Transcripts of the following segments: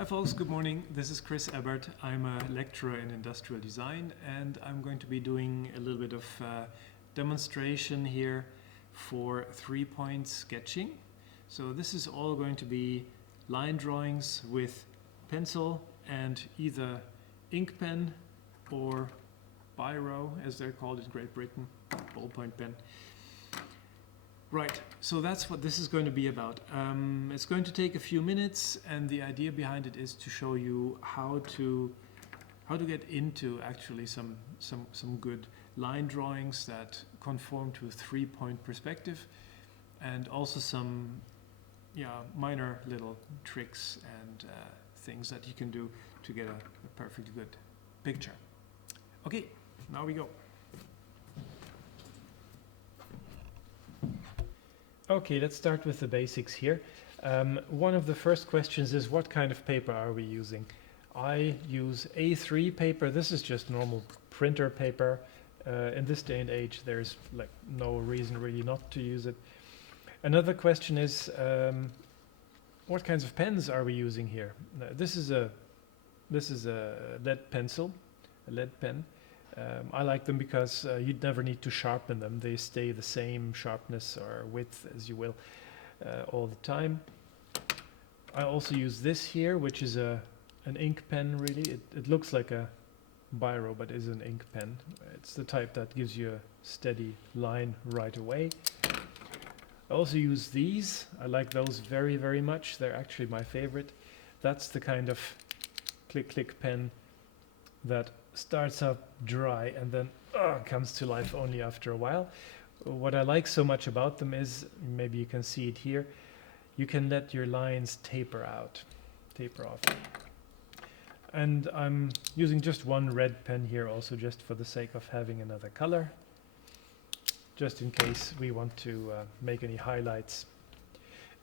Hi folks, good morning. This is Chris Ebert. I'm a lecturer in industrial design and I'm going to be doing a little bit of demonstration here for 3-point sketching. So this is all going to be line drawings with pencil and either ink pen or biro, as they're called in Great Britain, ballpoint pen. Right, so that's what this is going to be about. It's going to take a few minutes, and the idea behind it is to show you how to get into actually some good line drawings that conform to a 3-point perspective, and also some minor little tricks and things that you can do to get a perfectly good picture. Okay, now we go. Okay, let's start with the basics here. One of the first questions is, what kind of paper are we using? I use A3 paper. This is just normal printer paper. In this day and age, there's like no reason really not to use it. Another question is, what kinds of pens are we using here? This is a lead pencil, a lead pen. I like them because you'd never need to sharpen them. They stay the same sharpness or width as you will all the time. I also use this here, which is an ink pen really. It looks like a biro, but is an ink pen. It's the type that gives you a steady line right away. I also use these. I like those very, very much. They're actually my favorite. That's the kind of click pen that starts up dry and then comes to life only after a while. What I like so much about them is, maybe you can see it here, you can let your lines taper off. And I'm using just one red pen here also, just for the sake of having another color, just in case we want to make any highlights.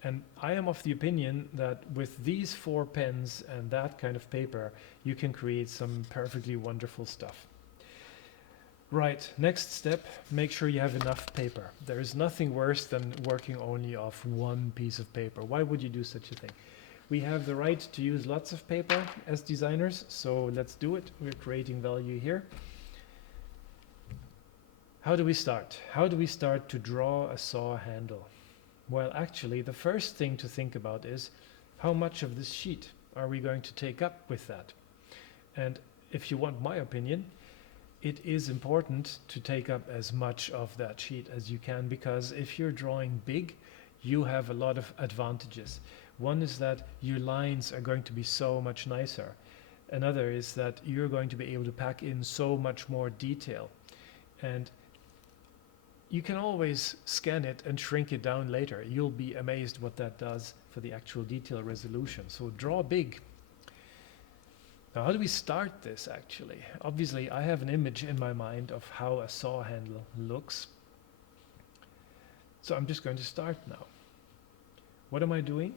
And I am of the opinion that with these 4 pens and that kind of paper, you can create some perfectly wonderful stuff. Right, next step, make sure you have enough paper. There is nothing worse than working only off one piece of paper. Why would you do such a thing? We have the right to use lots of paper as designers, so let's do it. We're creating value here. How do we start? How do we start to draw a saw handle? Well, actually, the first thing to think about is, how much of this sheet are we going to take up with that? And if you want my opinion, it is important to take up as much of that sheet as you can, because if you're drawing big, you have a lot of advantages. One is that your lines are going to be so much nicer. Another is that you're going to be able to pack in so much more detail. And you can always scan it and shrink it down later. You'll be amazed what that does for the actual detail resolution. So draw big. Now, how do we start this actually? Obviously, I have an image in my mind of how a saw handle looks. So I'm just going to start now. What am I doing?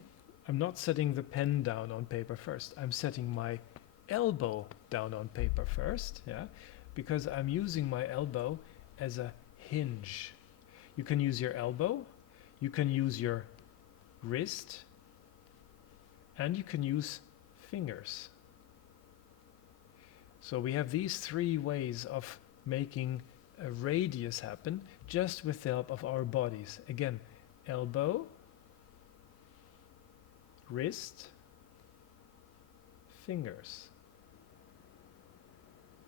I'm not setting the pen down on paper first. I'm setting my elbow down on paper first, because I'm using my elbow as a hinge. You can use your elbow, you can use your wrist, and you can use fingers. So we have these 3 ways of making a radius happen just with the help of our bodies. Again, elbow, wrist, fingers.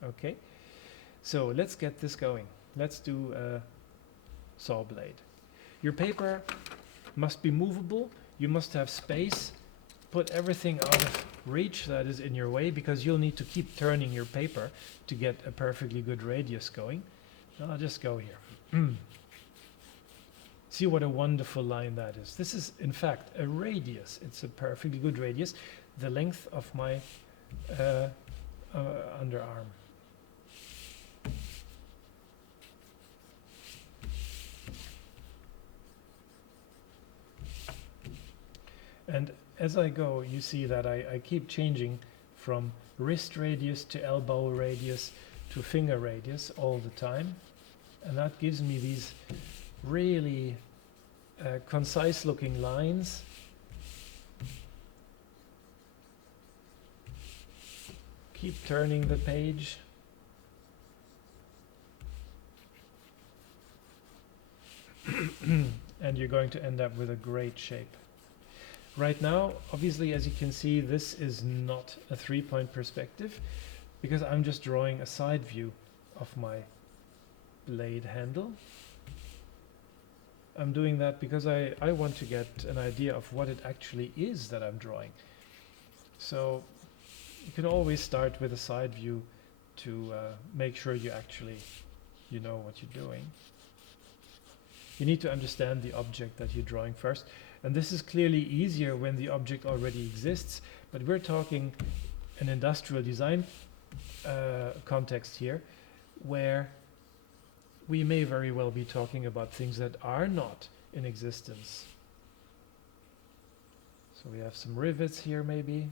Okay, so let's get this going. Let's do a saw blade. Your paper must be movable. You must have space. Put everything out of reach that is in your way, because you'll need to keep turning your paper to get a perfectly good radius going. I'll just go here. See what a wonderful line that is. This is, in fact, a radius. It's a perfectly good radius, the length of my underarm. And as I go, you see that I keep changing from wrist radius to elbow radius to finger radius all the time. And that gives me these really concise looking lines Keep turning the page. And you're going to end up with a great shape. Right now, obviously, as you can see, this is not a 3-point perspective because I'm just drawing a side view of my blade handle. I'm doing that because I want to get an idea of what it actually is that I'm drawing. So you can always start with a side view to make sure you know what you're doing. You need to understand the object that you're drawing first. And this is clearly easier when the object already exists, but we're talking an industrial design context here, where we may very well be talking about things that are not in existence. So we have some rivets here maybe.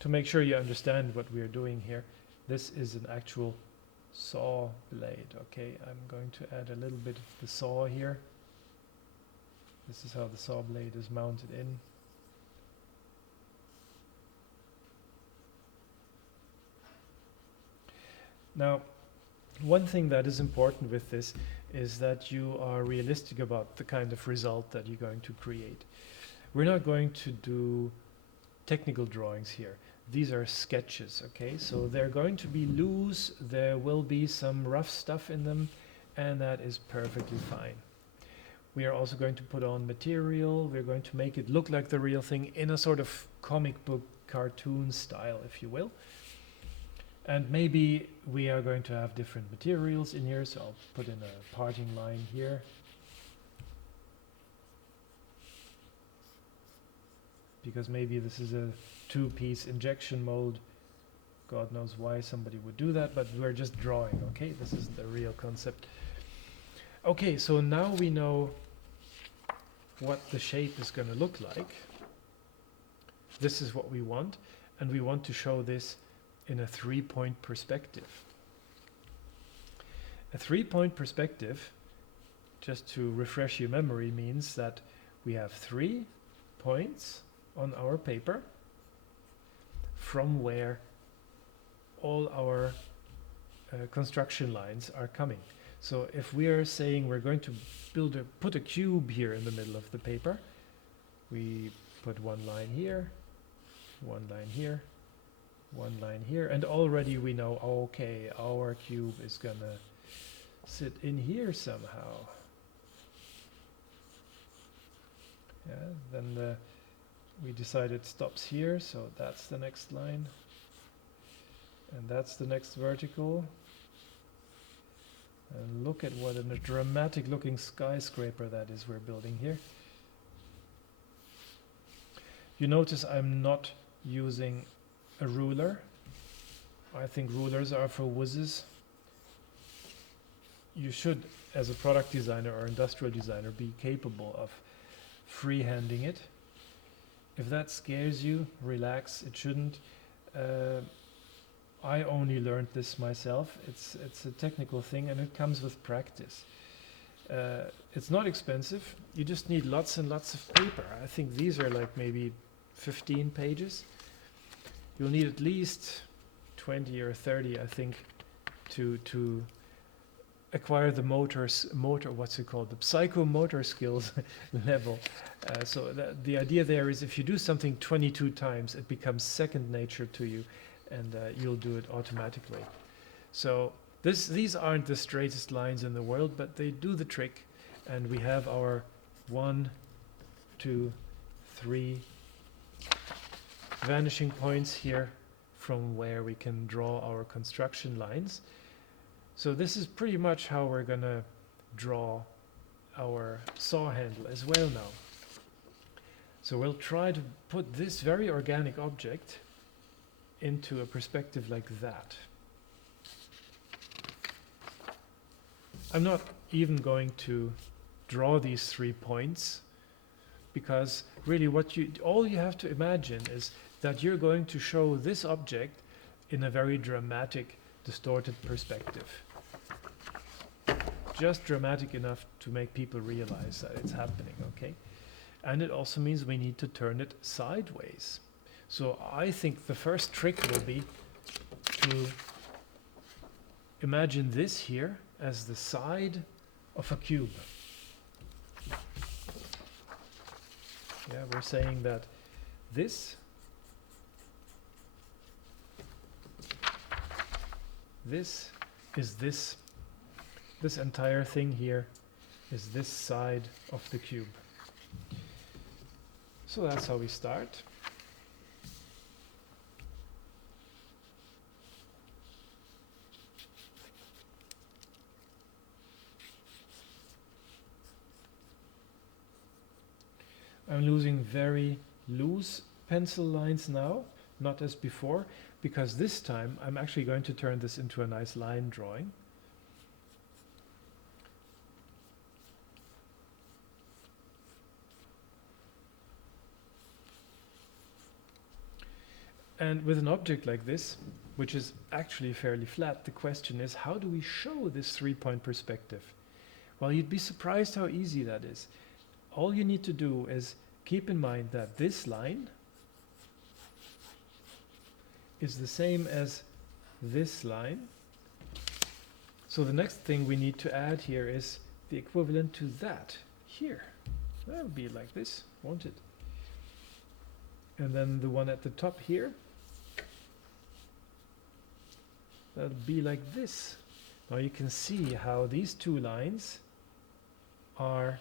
To make sure you understand what we're doing here, this is an actual saw blade. Okay, I'm going to add a little bit of the saw here. This is how the saw blade is mounted in. Now, one thing that is important with this is that you are realistic about the kind of result that you're going to create. We're not going to do technical drawings here. These are sketches, okay? So they're going to be loose, there will be some rough stuff in them, and that is perfectly fine. We are also going to put on material, we're going to make it look like the real thing in a sort of comic book cartoon style, if you will. And maybe we are going to have different materials in here, so I'll put in a parting line here. Because maybe this is a 2-piece injection mold. God knows why somebody would do that, but we're just drawing, okay? This isn't the real concept. Okay, so now we know what the shape is going to look like. This is what we want, and we want to show this in a 3-point perspective. A 3-point perspective, just to refresh your memory, means that we have 3 points on our paper from where all our construction lines are coming. So if we are saying we're going to put a cube here in the middle of the paper, we put one line here, one line here, one line here, and already we know, okay, our cube is gonna sit in here somehow. Yeah, then we decide it stops here, so that's the next line, and that's the next vertical. And look at what a dramatic looking skyscraper that is we're building here. You notice I'm not using a ruler. I think rulers are for wuzzes. You should, as a product designer or industrial designer, be capable of freehanding it. If that scares you, relax, it shouldn't. I only learned this myself. It's a technical thing and it comes with practice. It's not expensive. You just need lots and lots of paper. I think these are like maybe 15 pages. You'll need at least 20 or 30, I think, to acquire the what's it called, the psychomotor skills level. So the idea there is if you do something 22 times, it becomes second nature to you, and you'll do it automatically. So these aren't the straightest lines in the world, but they do the trick, and we have our 1, 2, 3 vanishing points here from where we can draw our construction lines. So this is pretty much how we're gonna draw our saw handle as well now. So we'll try to put this very organic object into a perspective like that. I'm not even going to draw these 3 points, because really all you have to imagine is that you're going to show this object in a very dramatic, distorted perspective. Just dramatic enough to make people realize that it's happening, okay? And it also means we need to turn it sideways. So I think the first trick will be to imagine this here as the side of a cube. Yeah, we're saying that this is this entire thing here is this side of the cube. So that's how we start. I'm using very loose pencil lines now, not as before, because this time I'm actually going to turn this into a nice line drawing. And with an object like this, which is actually fairly flat, the question is, how do we show this three-point perspective? Well, you'd be surprised how easy that is. All you need to do is keep in mind that this line is the same as this line. So the next thing we need to add here is the equivalent to that here. That would be like this, won't it? And then the one at the top here, that'll be like this. Now you can see how these two lines are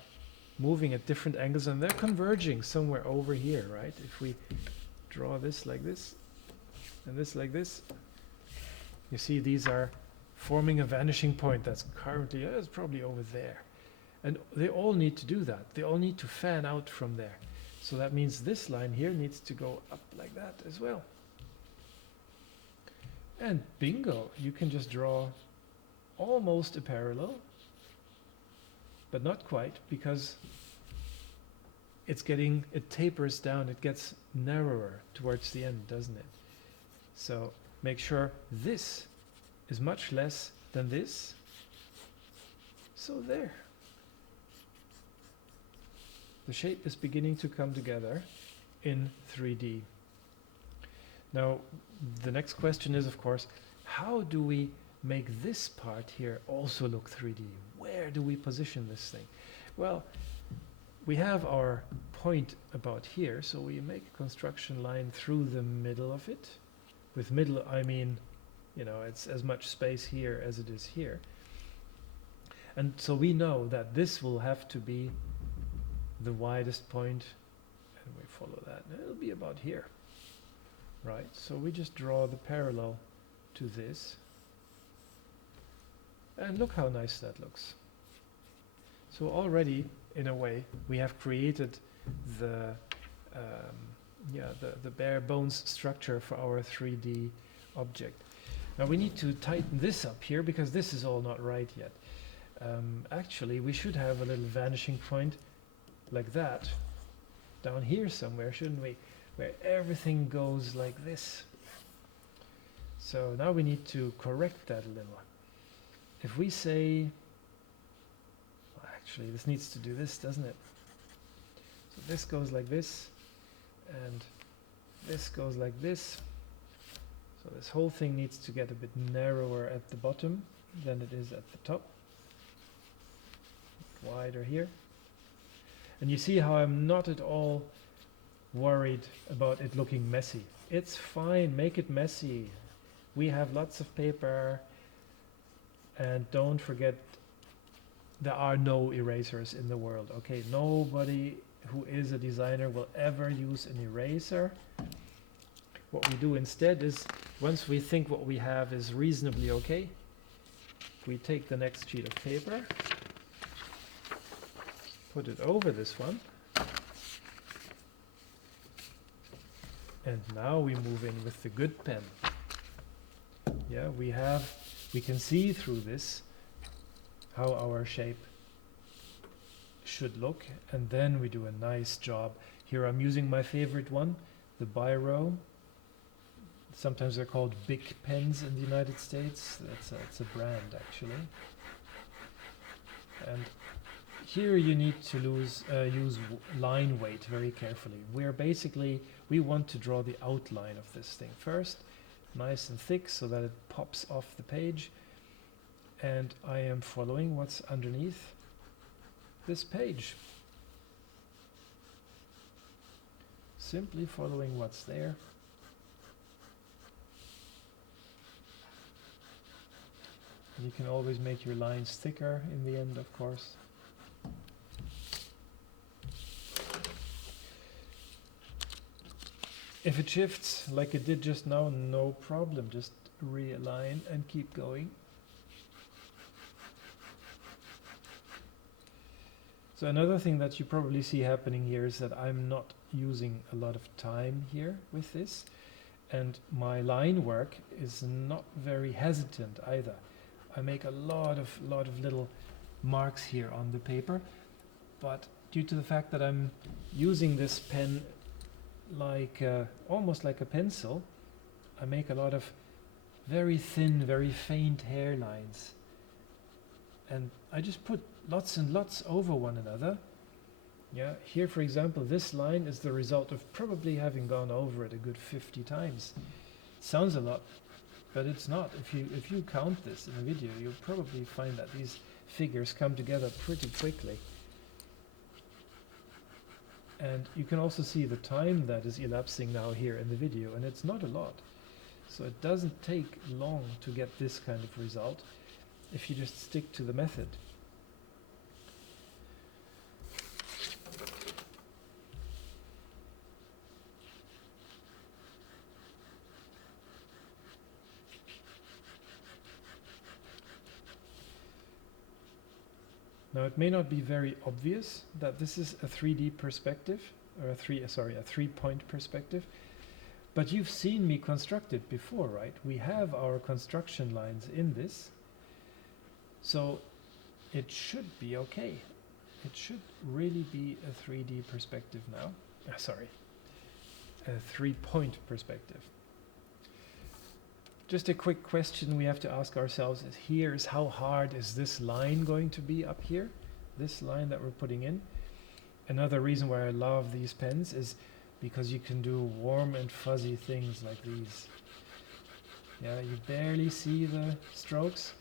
moving at different angles and they're converging somewhere over here, right? If we draw this like this and this like this, you see these are forming a vanishing point that's currently, it's probably over there. And they all need to do that. They all need to fan out from there. So that means this line here needs to go up like that as well. And bingo, you can just draw almost a parallel, but not quite, because it tapers down, it gets narrower towards the end, doesn't it? So make sure this is much less than this. So there. The shape is beginning to come together in 3D. Now, the next question is, of course, how do we make this part here also look 3D? Where do we position this thing? Well, we have our point about here, so we make a construction line through the middle of it. With middle, I mean, you know, it's as much space here as it is here. And so we know that this will have to be the widest point, and we follow that. And it'll be about here, right? So we just draw the parallel to this. And look how nice that looks. So already, in a way, we have created the bare bones structure for our 3D object. Now we need to tighten this up here because this is all not right yet. Actually, we should have a little vanishing point like that down here somewhere, shouldn't we? Where everything goes like this. So now we need to correct that a little. If we say, well, actually this needs to do this, doesn't it? So this goes like this, and this goes like this. So this whole thing needs to get a bit narrower at the bottom than it is at the top. Wider here. And you see how I'm not at all worried about it looking messy. It's fine, make it messy. We have lots of paper. And don't forget, there are no erasers in the world, okay? Nobody who is a designer will ever use an eraser. What we do instead is, once we think what we have is reasonably okay, we take the next sheet of paper, put it over this one, and now we move in with the good pen. Yeah, we can see through this how our shape should look, and then we do a nice job. Here I'm using my favorite one, the Biro. Sometimes they're called Bic pens in the United States. It's a brand actually. And here you need to use line weight very carefully. We want to draw the outline of this thing first, nice and thick so that it pops off the page, and I am following what's underneath this page. Simply following what's there. You can always make your lines thicker in the end, of course. If it shifts like it did just now, no problem. Just realign and keep going. So another thing that you probably see happening here is that I'm not using a lot of time here with this, and my line work is not very hesitant either. I make a lot of little marks here on the paper, but due to the fact that I'm using this pen like almost like a pencil, I make a lot of very thin, very faint hairlines, and I just put lots and lots over one another. Yeah, here for example, this line is the result of probably having gone over it a good 50 times. Sounds a lot, but it's not. If you count this in a video, you'll probably find that these figures come together pretty quickly. And you can also see the time that is elapsing now here in the video, and it's not a lot. So it doesn't take long to get this kind of result if you just stick to the method. Now it may not be very obvious that this is a 3D perspective, or a 3-point perspective, but you've seen me construct it before, right? We have our construction lines in this, so it should be okay. It should really be a 3D perspective now. A 3-point perspective. Just a quick question we have to ask ourselves is how hard is this line going to be up here? This line that we're putting in. Another reason why I love these pens is because you can do warm and fuzzy things like these. Yeah, you barely see the strokes,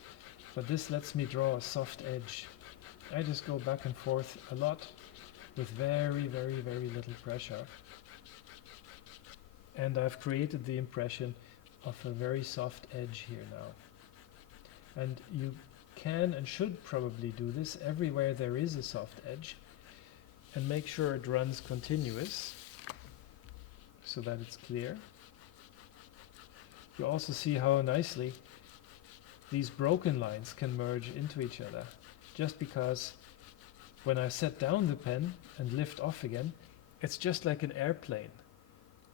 but this lets me draw a soft edge. I just go back and forth a lot with very, very, very little pressure. And I've created the impression of a very soft edge here now. And you can and should probably do this everywhere there is a soft edge, and make sure it runs continuous so that it's clear. You also see how nicely these broken lines can merge into each other, just because when I set down the pen and lift off again, it's just like an airplane.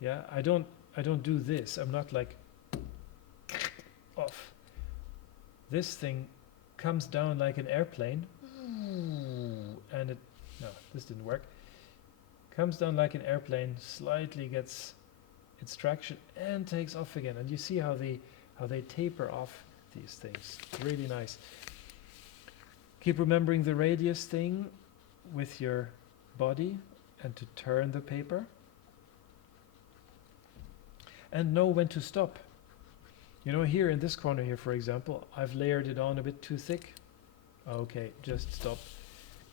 Yeah, I don't do this. I'm not like off. This thing comes down like an airplane, and this didn't work. Comes down like an airplane, slightly gets its traction and takes off again. And you see how they taper off these things. Really nice. Keep remembering the radius thing with your body and to turn the paper. And know when to stop. You know, here in this corner here, for example, I've layered it on a bit too thick. Okay, just stop.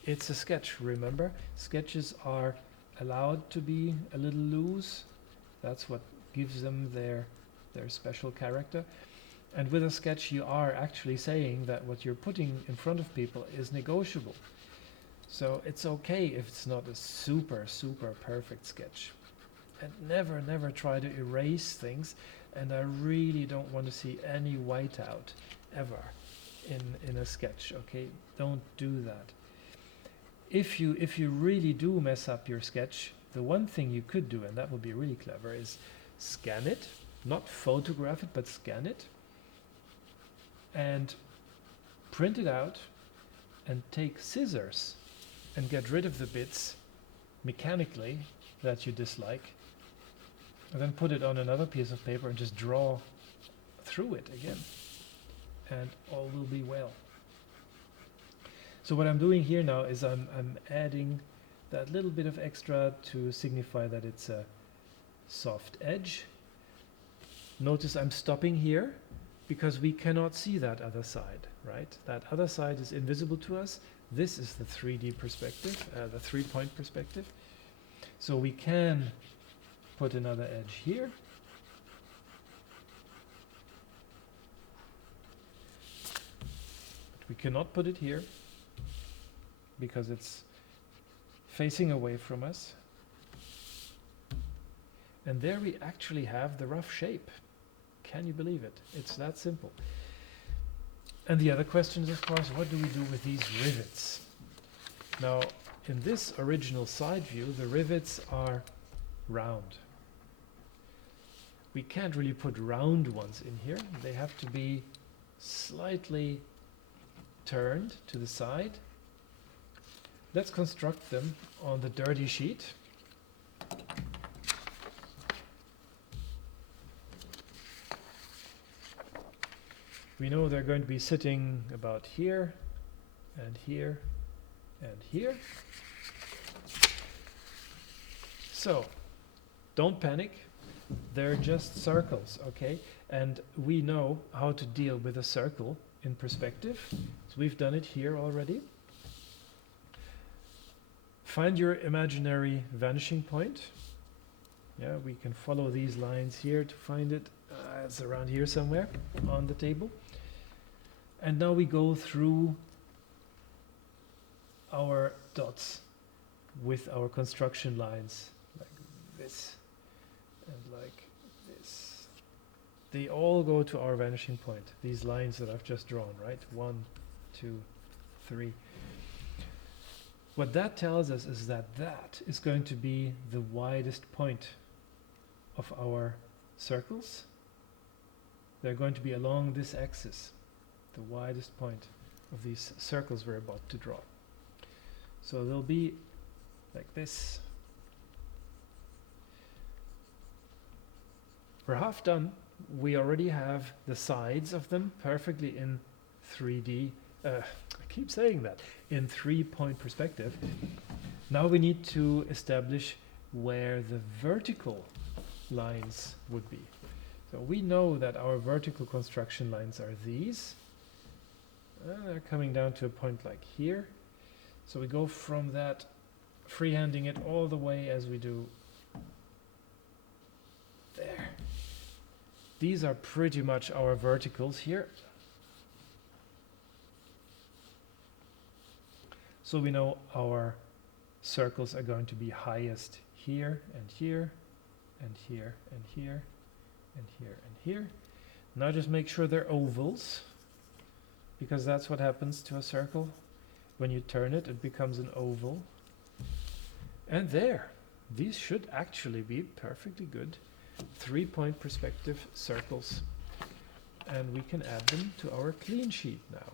It's a sketch, remember? Sketches are allowed to be a little loose. That's what gives them their special character. And with a sketch, you are actually saying that what you're putting in front of people is negotiable. So it's okay if it's not a super, super perfect sketch. And never try to erase things. And I really don't want to see any whiteout ever in a sketch, okay? Don't do that. If you really do mess up your sketch, the one thing you could do, and that would be really clever, is scan it, not photograph it, but scan it, and print it out, and take scissors and get rid of the bits mechanically that you dislike, and then put it on another piece of paper and just draw through it again, and all will be well. So what I'm doing here now is I'm adding that little bit of extra to signify that it's a soft edge. Notice I'm stopping here because we cannot see that other side, right? That other side is invisible to us. This is the 3D perspective, the 3-point perspective. So we can put another edge here. But we cannot put it here because it's facing away from us. And there we actually have the rough shape. Can you believe it? It's that simple. And the other question is, of course, what do we do with these rivets? Now, in this original side view, the rivets are round. We can't really put round ones in here. They have to be slightly turned to the side. Let's construct them on the dirty sheet. We know they're going to be sitting about here, and here, and here. So, don't panic. They're just circles, okay? And we know how to deal with a circle in perspective. So we've done it here already. Find your imaginary vanishing point. Yeah, we can follow these lines here to find it. It's around here somewhere on the table. And now we go through our dots with our construction lines, like this and like this. They all go to our vanishing point, these lines that I've just drawn, right? 1, 2, 3. What that tells us is that that is going to be the widest point of our circles. They're going to be along this axis, the widest point of these circles we're about to draw. So they'll be like this. We're half done. We already have the sides of them perfectly in 3D. I keep saying that, in 3-point perspective. Now we need to establish where the vertical lines would be. So we know that our vertical construction lines are these. They're coming down to a point like here. So we go from that, freehanding it all the way as we do there. These are pretty much our verticals here. So we know our circles are going to be highest here and here and here and here and here and here. Now just make sure they're ovals, because that's what happens to a circle. When you turn it, it becomes an oval. And there, these should actually be perfectly good 3-point perspective circles. And we can add them to our clean sheet now.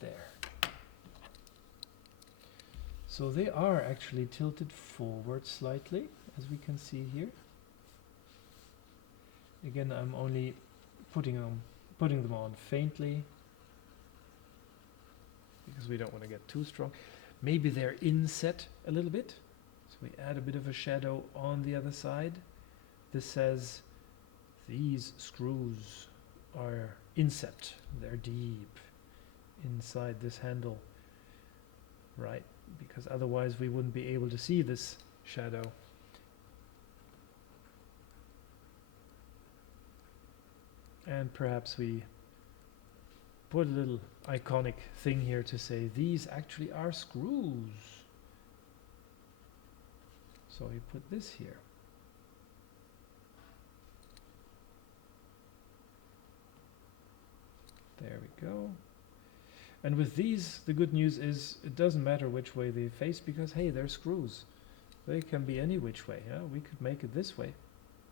There. So they are actually tilted forward slightly, as we can see here. Again, I'm only putting them on faintly, because we don't want to get too strong. Maybe they're inset a little bit, so we add a bit of a shadow on the other side. This says these screws are inset, they're deep inside this handle, right? Because otherwise we wouldn't be able to see this shadow. And perhaps we put a little iconic thing here to say these actually are screws. So we put this here. There we go. And with these, the good news is it doesn't matter which way they face, because hey, they're screws. They can be any which way. Yeah? We could make it this way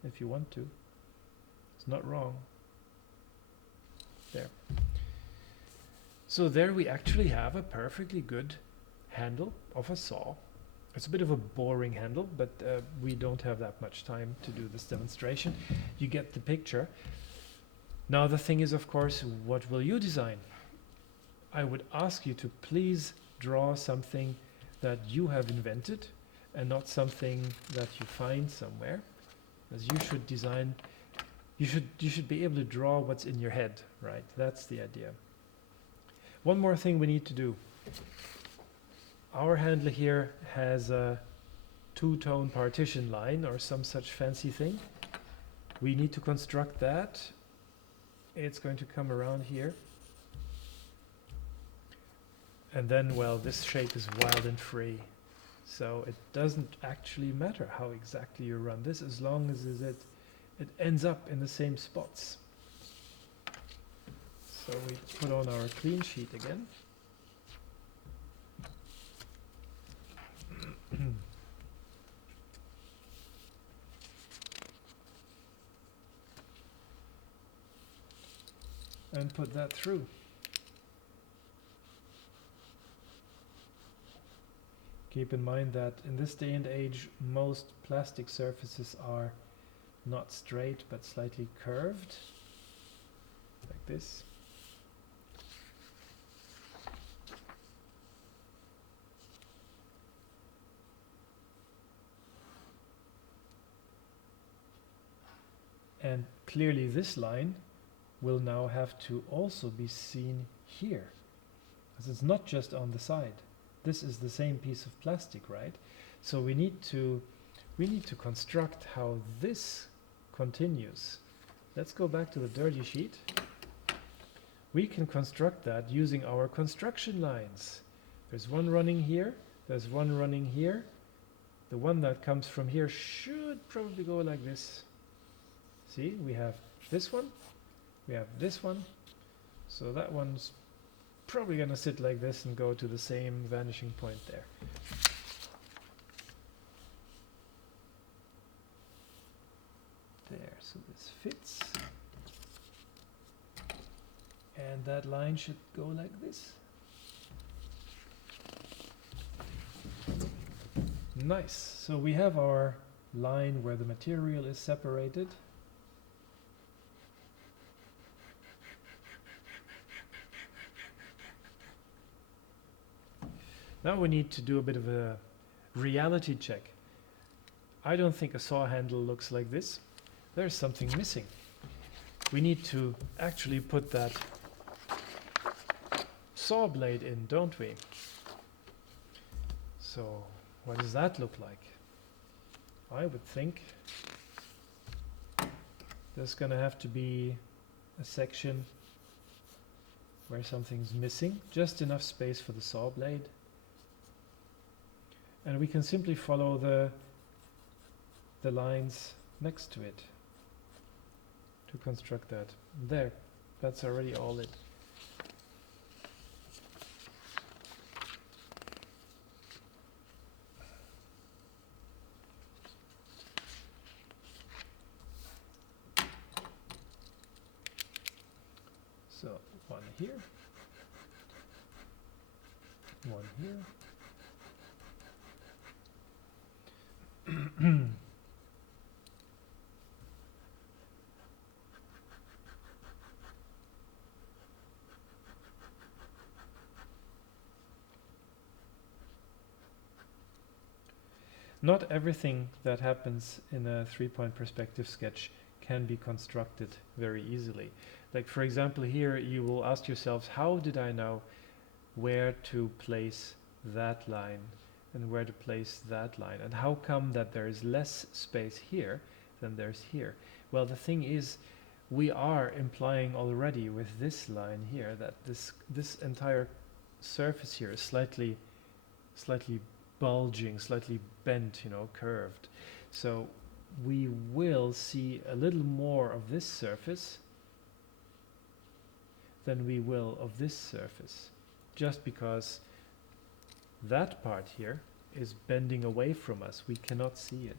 if you want to. It's not wrong. There. So there we actually have a perfectly good handle of a saw. It's a bit of a boring handle, but we don't have that much time to do this demonstration. You get the picture. Now the thing is, of course, what will you design? I would ask you to please draw something that you have invented and not something that you find somewhere. As you should design, you should be able to draw what's in your head, right? That's the idea. One more thing we need to do. Our handler here has a two-tone partition line or some such fancy thing. We need to construct that. It's going to come around here. And then, well, this shape is wild and free. So it doesn't actually matter how exactly you run this, as long as it ends up in the same spots. So we put on our clean sheet again. And put that through. Keep in mind that in this day and age, most plastic surfaces are not straight but slightly curved, like this. And clearly this line will now have to also be seen here, as it's not just on the side. This is the same piece of plastic, right? So we need to construct how this continues. Let's go back to the dirty sheet. We can construct that using our construction lines. There's one running here, there's one running here. The one that comes from here should probably go like this. See, we have this one, we have this one, so that one's probably going to sit like this and go to the same vanishing point there. There, so this fits. And that line should go like this. Nice, so we have our line where the material is separated. Now we need to do a bit of a reality check. I don't think a saw handle looks like this. There's something missing. We need to actually put that saw blade in, don't we? So what does that look like? I would think there's gonna have to be a section where something's missing, just enough space for the saw blade. And we can simply follow the lines next to it to construct that. There, that's already all it. So, one here, one here. Not everything that happens in a three-point perspective sketch can be constructed very easily. Like for example here you will ask yourselves, how did I know where to place that line and where to place that line, and how come that there is less space here than there's here? Well, the thing is, we are implying already with this line here that this entire surface here is slightly bulging, slightly bent, you know, curved. So we will see a little more of this surface than we will of this surface, just because that part here is bending away from us. We cannot see it.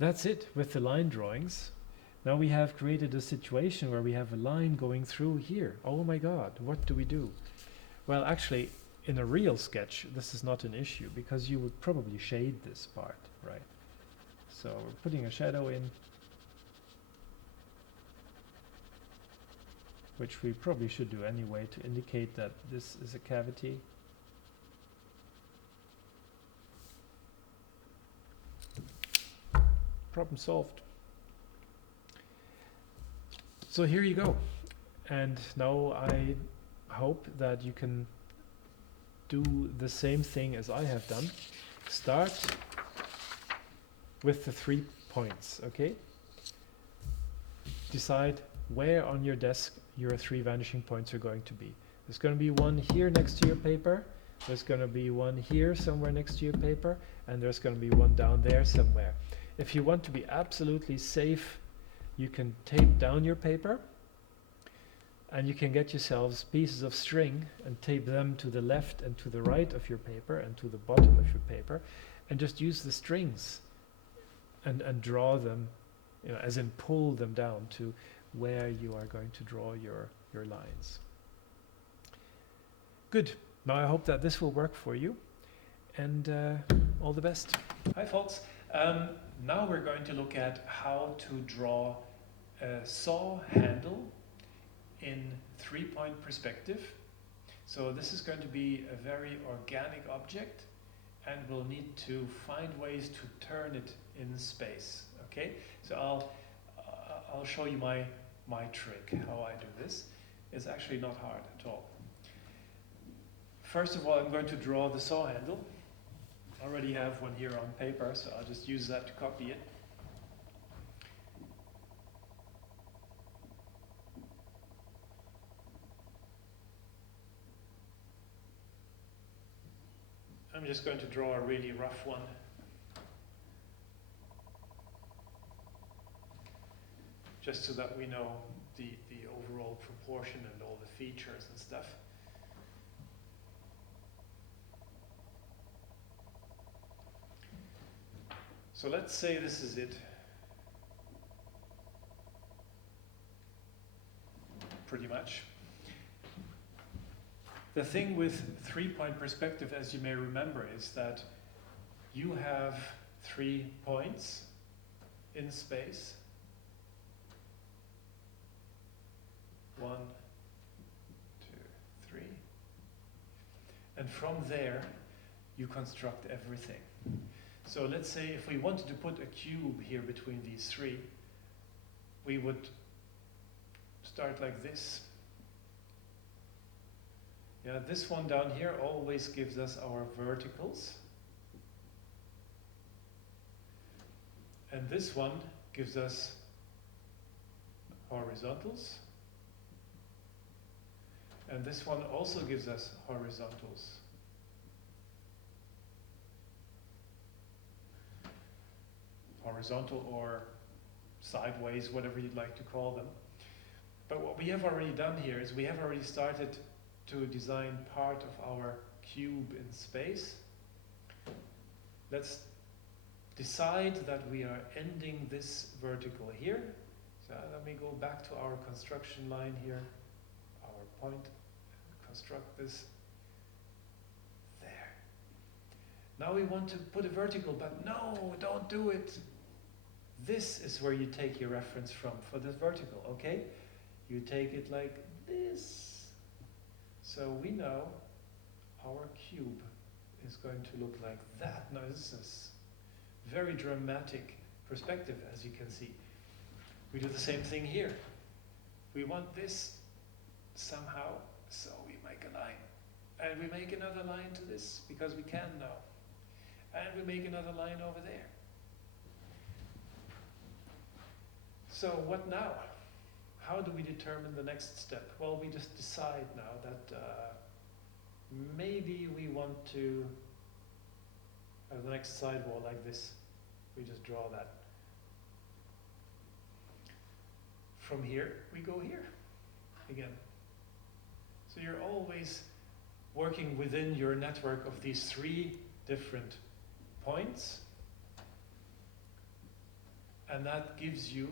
That's it with the line drawings. Now we have created a situation where we have a line going through here. Oh my god, what do we do? Well, actually, in a real sketch, this is not an issue, because you would probably shade this part, right? So we're putting a shadow in. which we probably should do anyway to indicate that this is a cavity. Problem solved. So here you go. And now I hope that you can do the same thing as I have done. Start with the 3 points, okay? Decide where on your desk your 3 vanishing points are going to be. There's going to be one here next to your paper, there's going to be one here somewhere next to your paper, and there's going to be one down there somewhere. If you want to be absolutely safe, you can tape down your paper, and you can get yourselves pieces of string and tape them to the left and to the right of your paper and to the bottom of your paper, and just use the strings and draw them, you know, as in pull them down to where you are going to draw your lines. Good. Now I hope that this will work for you, and all the best. Hi folks. Now we're going to look at how to draw a saw handle in 3-point perspective. So this is going to be a very organic object, and we'll need to find ways to turn it in space. Okay, so I'll show you my trick, how I do this. It's actually not hard at all. First of all, I'm going to draw the saw handle. I already have one here on paper, so I'll just use that to copy it. I'm just going to draw a really rough one. Just so that we know the overall proportion and all the features and stuff. So let's say this is it. Pretty much. The thing with 3-point perspective, as you may remember, is that you have 3 points in space. 1, 2, 3. And from there, you construct everything. So let's say if we wanted to put a cube here between these 3, we would start like this. Yeah, this one down here always gives us our verticals. And this one gives us horizontals. And this one also gives us horizontals. Horizontal or sideways, whatever you'd like to call them. But what we have already done here is we have already started to design part of our cube in space. Let's decide that we are ending this vertical here. So let me go back to our construction line here, our point, construct this there. Now we want to put a vertical, but no, don't do it. This is where you take your reference from for this vertical, okay? You take it like this. So we know our cube is going to look like that. Now this is very dramatic perspective, as you can see. We do the same thing here. We want this somehow, so we make a line. And we make another line to this, because we can now. And we make another line over there. So what now? How do we determine the next step? Well, we just decide now that maybe we want to have the next sidewall like this. We just draw that. From here, we go here again. So you're always working within your network of these 3 different points. And that gives you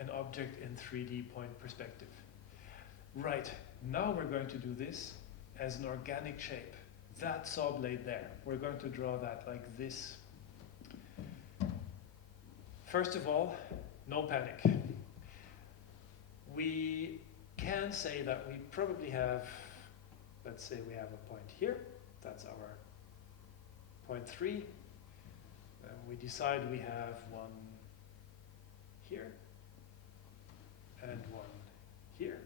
an object in 3D point perspective. Right, now we're going to do this as an organic shape. That saw blade there, we're going to draw that like this. First of all, no panic. we can say that we probably have, let's say we have a point here, that's our point 3. We decide we have one here and one here.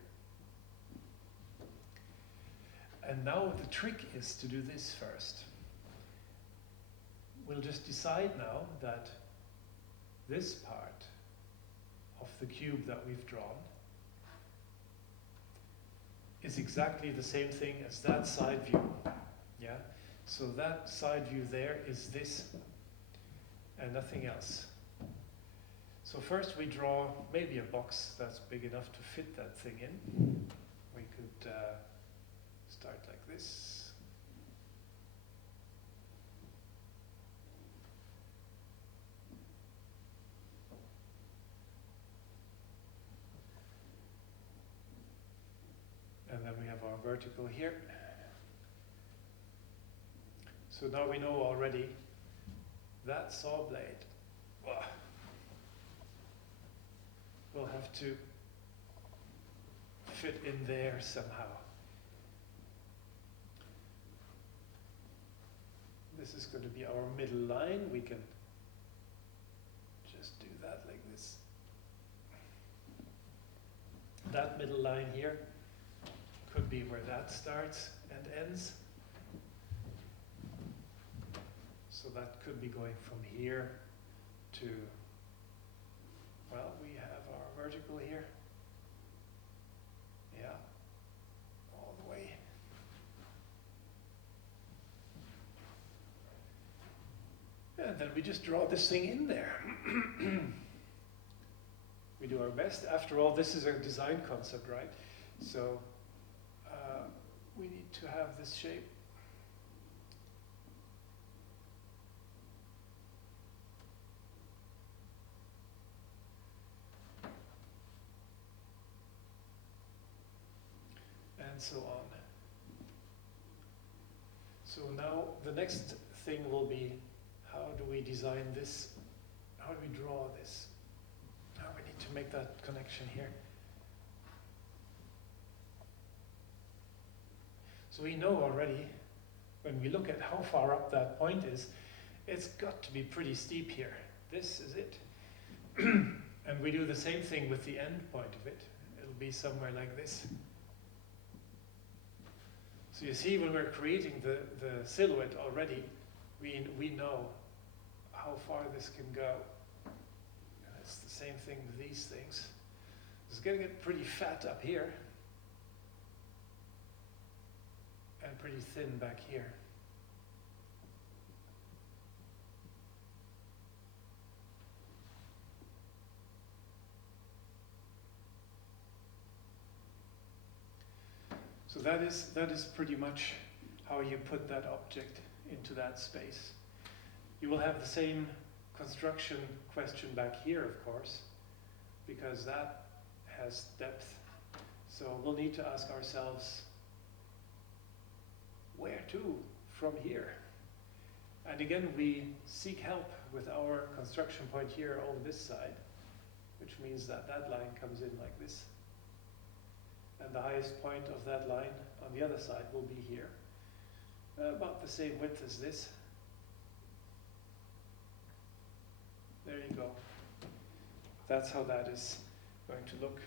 And now the trick is to do this first. We'll just decide now that this part of the cube that we've drawn is exactly the same thing as that side view. Yeah? So that side view there is this and nothing else. So first we draw maybe a box that's big enough to fit that thing in. We could start like this. And then we have our vertical here. So now we know already that saw blade will have to fit in there somehow. This is going to be our middle line. We can just do that like this. That middle line here could be where that starts and ends. So that could be going from here to, well, we have our vertical here. Yeah, all the way. And then we just draw this thing in there. We do our best. After all, this is a design concept, right? So we need to have this shape. And so on. So now the next thing will be, how do we design this? How do we draw this? Now we need to make that connection here. So we know already, when we look at how far up that point is, it's got to be pretty steep here. This is it. And we do the same thing with the end point of it. It'll be somewhere like this. So you see, when we're creating the silhouette already, we know how far this can go. And it's the same thing with these things. It's going to get pretty fat up here. And pretty thin back here. So that is pretty much how you put that object into that space. You will have the same construction question back here, of course, because that has depth. So we'll need to ask ourselves, where to from here? And again, we seek help with our construction point here on this side, which means that that line comes in like this. And the highest point of that line on the other side will be here. About the same width as this. There you go. That's how that is going to look.